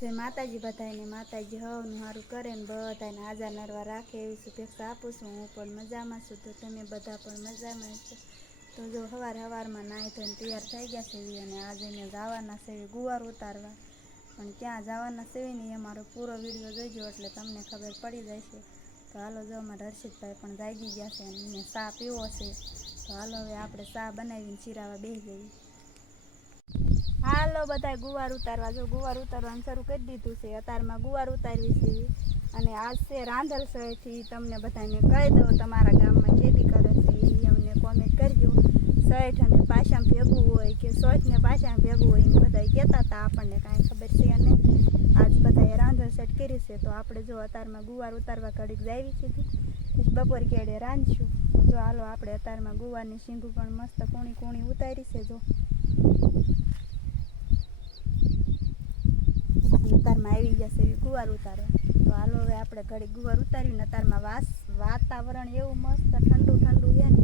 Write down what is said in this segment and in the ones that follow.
જે માતાજી બધાને માતાજી હવનું સારું કરે ને બધાને હાજર નરવા રાખે એવી શુભેચ્છા આપું છું. હું પણ મજામાં છું તો તમે બધા પણ મજામાં છો તો જો સવાર સવારમાં નાહી ધોઈને તૈયાર થઈ ગયા છે અને આજે મેં જવાના છે ગુવાર ઉતારવા. પણ ક્યાં જવાના છે નહીં, અમારો પૂરો વીડિયો જોઈજો એટલે તમને ખબર પડી જશે. તો હાલો જો અમારા હર્ષિતભાઈ પણ જાગી ગયા છે અને મેં ચા પીવો છે. તો હાલો હવે આપણે ચા બનાવીને ચીરાવા બેસી જઈએ. હાલો બધા ગુવાર ઉતારવા. જો ગુવાર ઉતારવાનું શરૂ કરી દીધું છે અત્યારમાં ગુવાર ઉતારવી છે. અને આજ છે રાંધલ સહેથી તમને બધાને કહી દઉં, તમારા ગામમાં ખેતી કરે છે એ અમને કોમેન્ટ કરજો. સહેઠ અને પાછામાં ભેગું હોય કે સોઠ ને પાછામાં ભેગું હોય એમ બધા કહેતા હતા, આપણને કાંઈ ખબર છે અને આજ બધાએ રાંધલ સેટ કરી છે, તો આપણે જો અત્યારમાં ગુવાર ઉતારવા ઘડીક જાવી છીએ પછી બપોર કેડે રાંધશું. જો હાલો, આપણે અત્યારમાં ગુવારની શીંગું પણ મસ્ત કૂણી કૂણી ઉતારી છે, જો. અને તારમાં આવી જશે એવી ગુવાર ઉતારે. તો હાલો હવે આપણે ઘડી ગુવાર ઉતારીને અતારમાં વાસ, વાતાવરણ એવું મસ્ત ઠંડુ ઠંડુ છે ને.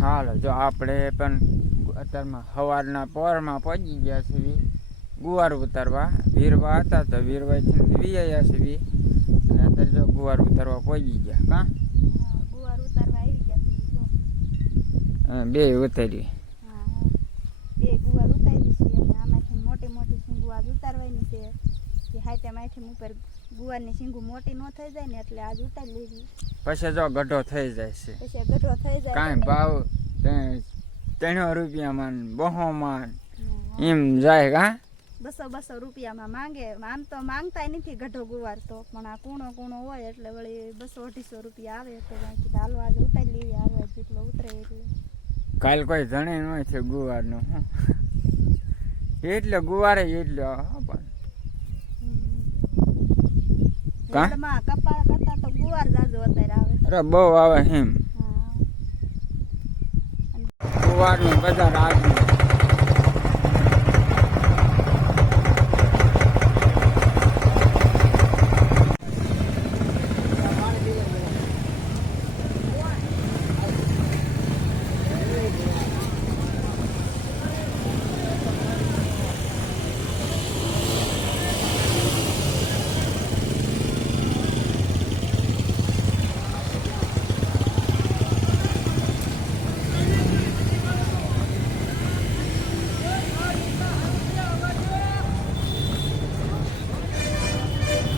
હાલો, જો આપણે પણ અત્યારમાં સવારના પોરમાં પહોંચી ગયા છીએ. ગુવાર ઉતારવા. વીરવા હતા તો વીરવાથી વીયા છીએ. અને અત્યારે જો ગુવાર ઉતારવા પહોંચી ગયા કા? હા, ગુવાર ઉતારવા આવી ગયા જો. હા, બે ઉતારી હા હા. બે ગુવાર ઉતારી છે અને આમાંથી મોટી મોટી સિંગુ આજ ઉતારવાની છે કે હાથે માથે ઉપર ગુવારની સિંગુ મોટી ન થઈ જાય ને એટલે આજ ઉતારી લેવી. પછી જો ગઢો થઈ જાય છે. પછી ગઢો થઈ જાય કાંઈ ભાવ ત્રણસો રૂપિયામાં બહો બહોમાં એમ જાય કાં? બસો બસો રૂપિયામાં માંગે. આમ તો માંગતાય નથી ગઢો ગુવાર તો. પણ આ કૂણો કૂણો હોય એટલે વળી બસો અઢીસો રૂપિયા આવે તો બાકી હાલો આજે ઉતારી લેવી આવે જેટલો ઉતરે એટલે. કાલ કોઈ જણે ન છે ગુવારનું એટલે ગુવારે એટલે હા પણ. કપા કરતા તો ગુવાર જાજો અત્યારે આવે. અરે બહુ આવે હિમ ગુવારનું બજાર આવ્યું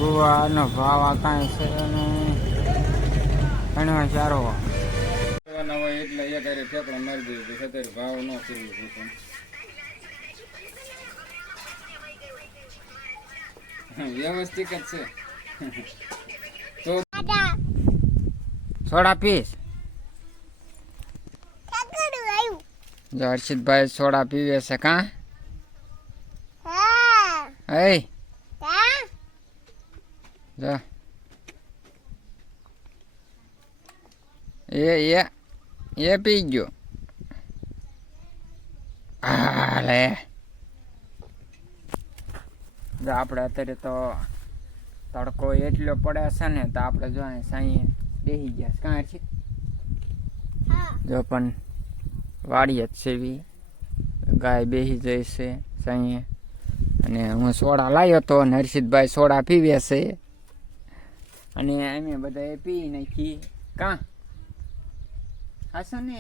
ગુવાનો ભાવ આ કાંઈ છે નહીં ઘણો ચારો હોય. એટલે એક હારે ઠેકડો મારી દીધો તો ભાવ ન જોઈતો. વ્યવસ્થિત જ છે. તો સોડા પીસ. હર્ષિતભાઈ સોડા પીવે છે કાં? એ જો. એ એ એ પી ગયો. જો આપણે અત્યારે તો તડકો એટલો પડે છે ને તો આપણે જો સાંઈએ સાંઈ બેસી ગયા છે. કાં હર્ષિત જો પણ વાડીએ જ છે એવી. ગાય બેસી જાય છે સાંઈએ. અને હું સોડા લાવ્યો હતો અને હર્ષિતભાઈ સોડા પીવે છે. અને અમે બધાએ પી નાખી કાં? હાસો ને